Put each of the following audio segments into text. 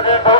বিভাগে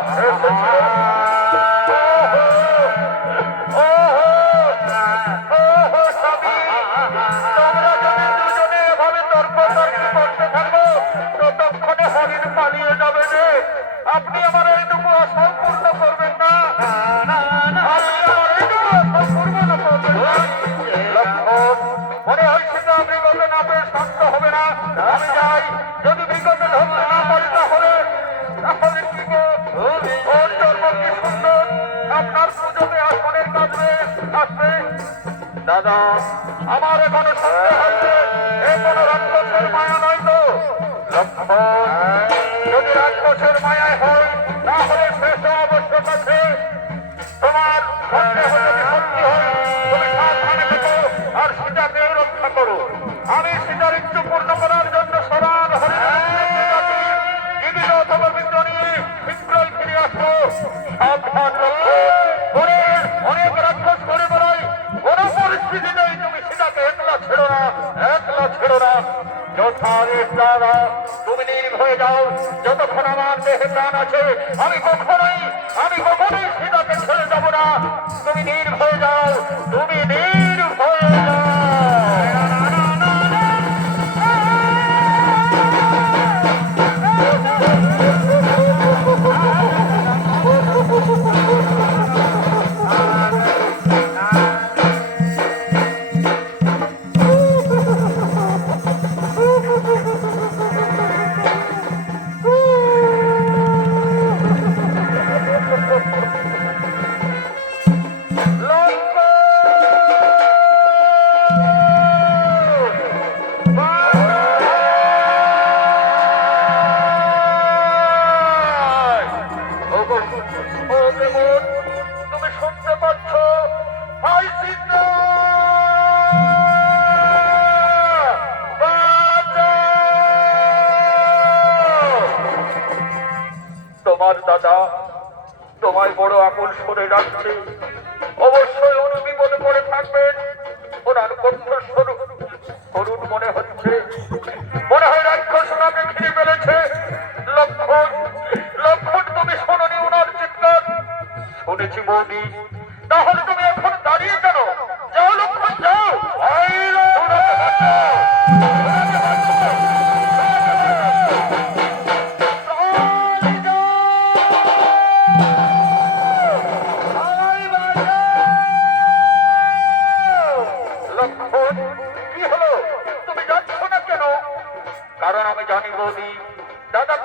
Uhum. দাদা, আমার এখনও সন্দেহ এ রাক্ষসের মায়া নয় তো? যদি রাক্ষসের মায়ায় হয় তাহলে শেষ আছে তোমার সন্দেহ যদি সত্যি হয়, তুমি সাবধানে থেকো আর সীতাকে রক্ষা করো। আমি সীতার ইচ্ছু পূর্ণ করা তুমি নীল হয়ে যাও, যতক্ষণ আমার দেহে প্রাণ আছে, আমি কখনোই আমি কখনোই সীতাকে ছেড়ে যাব না। তুমি নীল হয়ে যাও, তুমি নির স্বরূপ করুণ মনে হচ্ছে। মনে হয় রাক্ষস ওনাকে ঘিরে ফেলেছে। লক্ষণ লক্ষণ তুমি শোনি ওনার চিৎকার। শুনেছি মোদী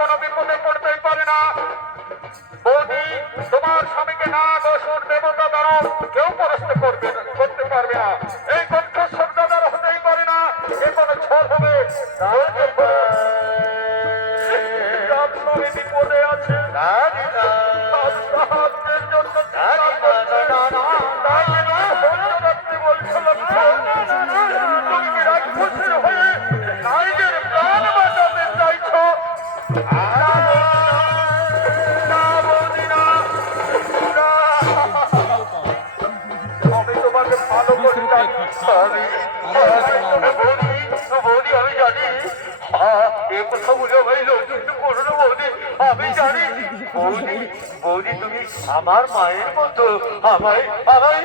কোনো বিপদে পড়তেই পারে না। বৌদি তোমার স্বামীকে না গোসর দেবতা দ্বারা কেউ পরাস্ত করবে করতে পারবে না। এই কণ্ঠস্বর দ্বারা হতেই পারে না এ কোনো ছড় হবে বিপদে আছে। আমার মায়ের মতো আমায় আমায়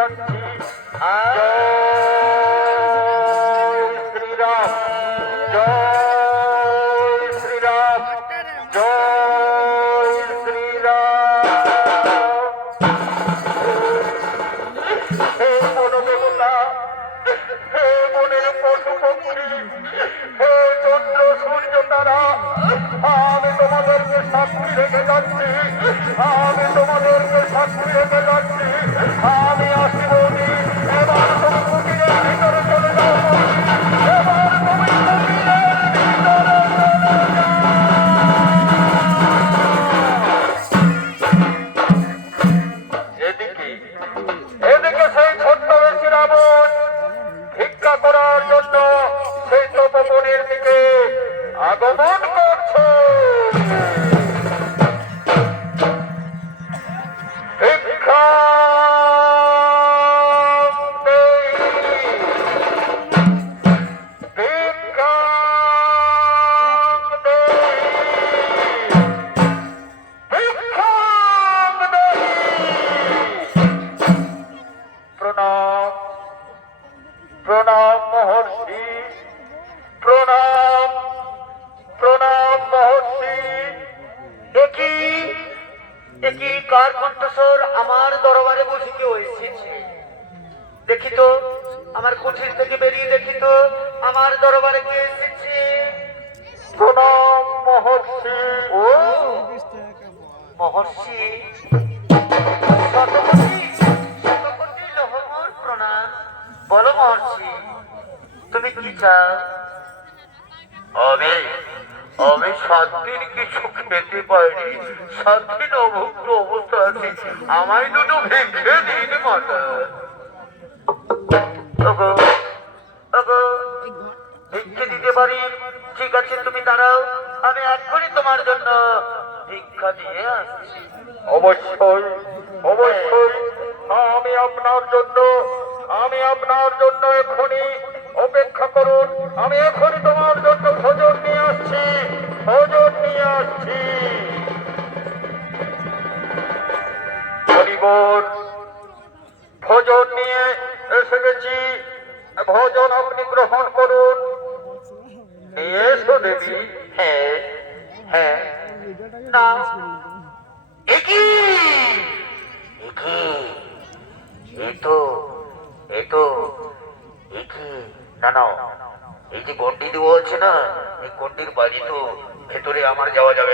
শান্তি জয় তুমি আমি আমি সাত দিন কিছু খেতে পাইনি। সাত দিন অভুক্ত অবস্থা আছি। আমায় দুটো ভেঙে দিন মাতা। ভিক্ষে দিতে পারি? ঠিক আছে, তুমি দাঁড়াও। আমি এক্ষুনি তোমার জন্য ভিক্ষা দিয়ে আসছি। অবশ্যই অবশ্যই। আমি আপনার জন্য, আমি আপনার জন্য করুন আমি এখনই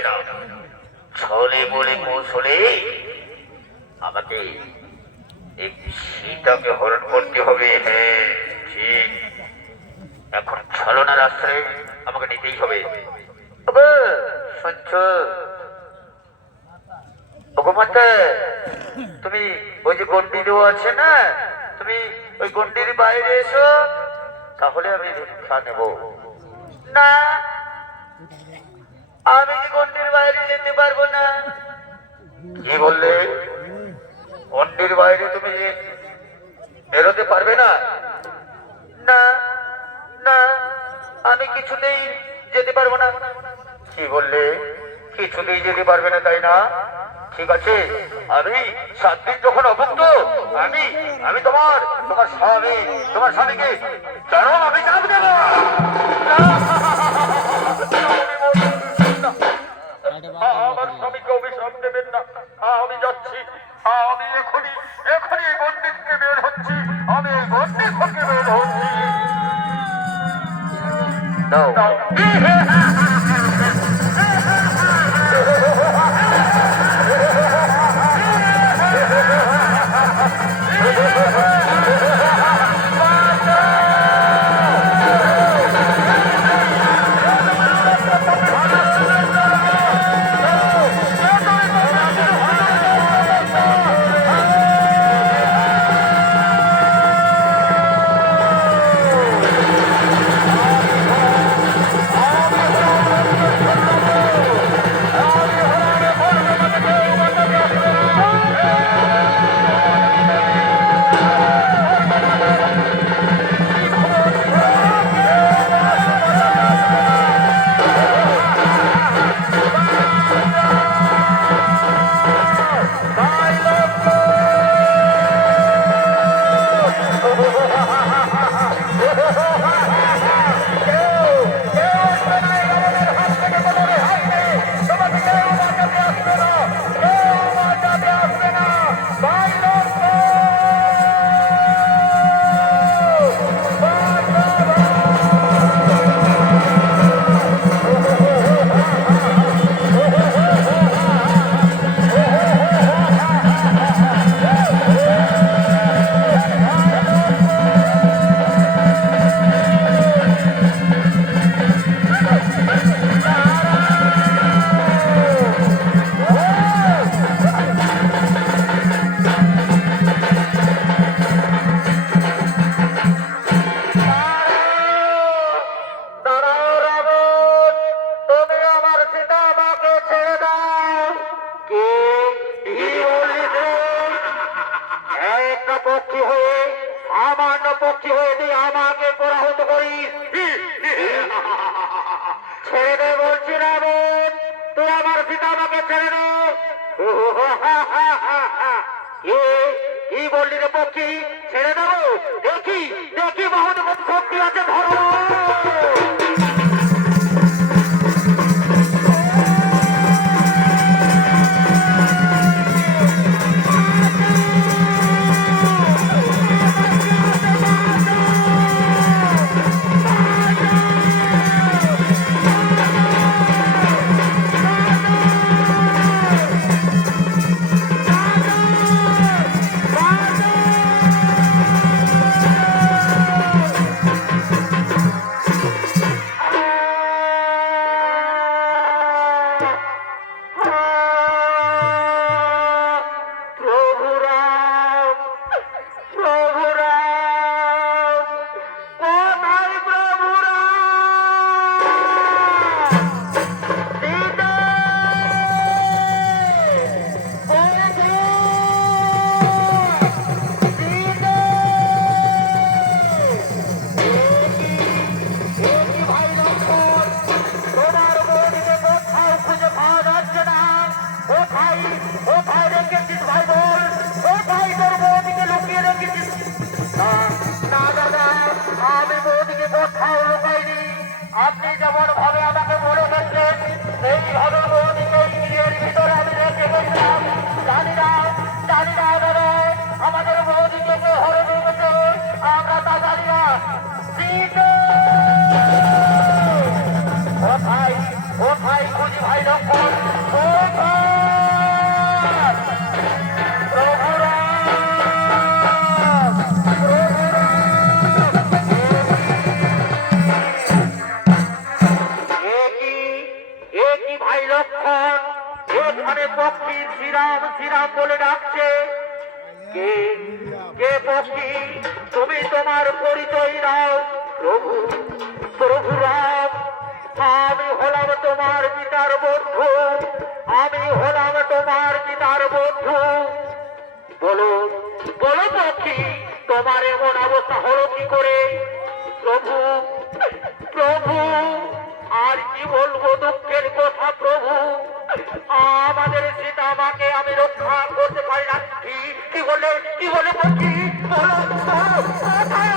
না। ছলে বলে কৌশলে আমাকে এই সীতাকে হরণ করতে হবে। হ্যাঁ ঠিক। এখন ছলনার আশ্রয় আমাকে নিতেই হবে। তুমি ওই যে গন্ডি দেওয়া আছে না? তুমি ওই গন্ডির বাইরে এসো, তাহলে আমি ভিক্ষা নেব। না আমি যে গন্ডির বাইরে যেতে পারব না? কি বললে? গন্ডির বাইরে তুমি বেরোতে পারবে না? না না আমি কিছুতেই যেতে পারব না। কি বললে? কিছুতেই যেতে পারবে না তাই না? ঠিক আছে আমি সাত দিন যখন অভুক্ত আমি আমি তোমার তোমার স্বামী তোমার স্বামীকে চরম আমি চাপ দেব আমার স্বামীকে অভিশাপ দেবেন না। আমি যাচ্ছি। আমি এখনই এখনই থেকে বের হচ্ছি। আমি এই থেকে বের হচ্ছি। দাও শ্রীরাম শ্রীরাম বলে ডাকছে। কে কে পক্ষী তুমি তোমার পরিচয় দাও। প্রভু প্রভু রাম, আমি হলাম তোমার পিতার বন্ধু। আমি হলাম তোমার পিতার বন্ধু। বলো বলো পক্ষী তোমার এমন অবস্থা হলো কি করে? প্রভু প্রভু, আর কি বলব দুঃখের কথা, প্রভু? আমাদের সীতা মাকে আমি রক্ষা করতে পারি না। কি বলে কি বলে বলছি? বলো